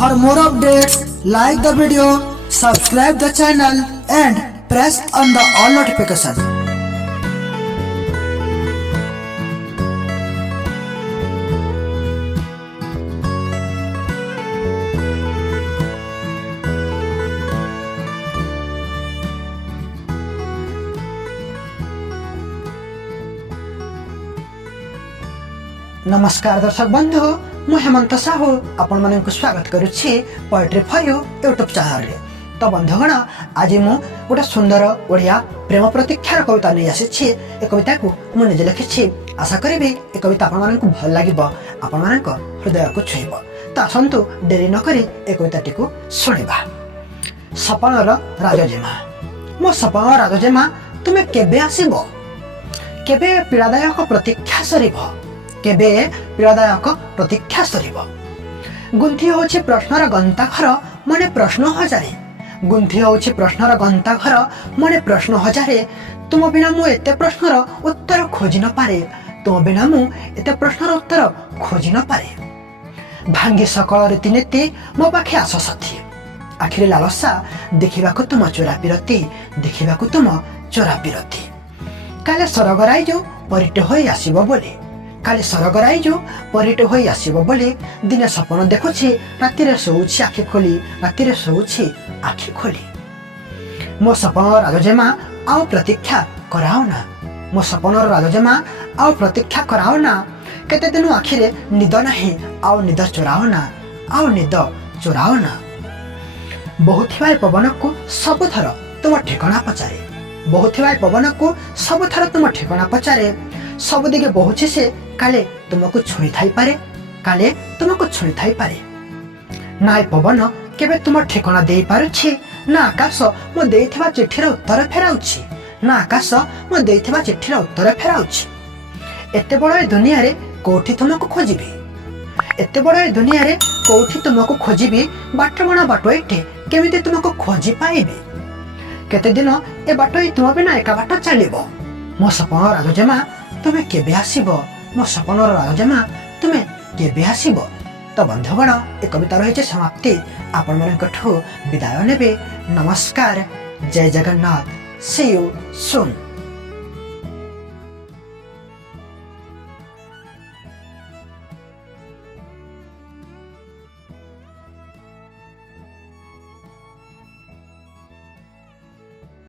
For more updates, like the video, subscribe the channel and press on the all notification. नमस्कार दर्शक बंधु मु हेमंत साहू आपण मानक स्वागत करुछि poetry for you YouTube channel रे। तो बंधुगण आज मु गोटे सुंदर ओडिया प्रेम प्रतीक्षार कविता नहीं आसी। ए कविता को मु निजे लिखिछि। आशा करिबी ए कविता आपण मानक भल लागिबो, आपण मानक हृदय को छुइबो। तो आसंतु देरी न करी ए कविताटी को सुनिबा। सपनर राजजेमा। मो सपनर राजजेमा तुमे केबे आसीबो? केबे पीड़ादायक प्रतीक्षा सरिबो? केबे पीड़ादायक प्रतीक्षा सरिब? गुंथि होछि प्रश्नर गंताघर मने प्रश्न हजारे। गुंथि होछि प्रश्नर गंताघर मने प्रश्न हजारे। तुम बिना मु एते प्रश्नर उत्तर खोजि न पारे। तुम बिना मु एते प्रश्नर उत्तर खोजि न पारे। भांगी सकल रीतिनीति मो पाखे आस साथी। आखिरे लालसा देखिबाकु तुम चोरा पिरती, देखिबाकु तुम चोरा पिरती। काले सरगराई जो परिटे होई आसीबो बोली, काली सरगराई जो परिटे होई आसीबो बोली दिने सपन देखुछि। राति रे सोउछि आखि खोली, राति रे सोउछि आखि खोली। मो सपनर राजजेमा आउ प्रतीक्षा कराओ ना। मो सपनर राजजेमा आउ प्रतीक्षा कराओ ना। केते दिन आखिरे निद नाही, आउ निद चोराओ ना, आउ निद चोराओ ना। बहुथिबाय पवन को सब थर तुम ठिकाना पचारे। बहुथिबाय पवन को सब थर तुम ठिकाना पचारे। सब दिगे बहुछि से काले तुमको छुई थाई पारे, काले तुमको छुई थाई पारे। ना पवन केबे तुम ठिकाना दे पारुछि, ना आकाश मो देइथिबा चिठीर उत्तर फेराउछि, ना आकाश मो देइथिबा चिठीर उत्तर फेराउछि। एते बड़ ए दुनिया रे कोठी तुमको खोजिबी, एते बड़ ए दुनिया रे कोठी तुमको खोजिबी। बाटबणा बाटोइटे केमिति तुमको खोजी पाइबी? केते दिन ए बाटोई तुम बिना एका बाट चलिबो। मो सपन राजजेमा तुमे केबे आसीबो? मो सपनर राजजेमा तुमे केबे आसीबो? तो बंधुगण ए कविता रही समाप्ति। आपण मानकठू विदाय नेबे। नमस्कार, जय जगन्नाथ। सी यू सून।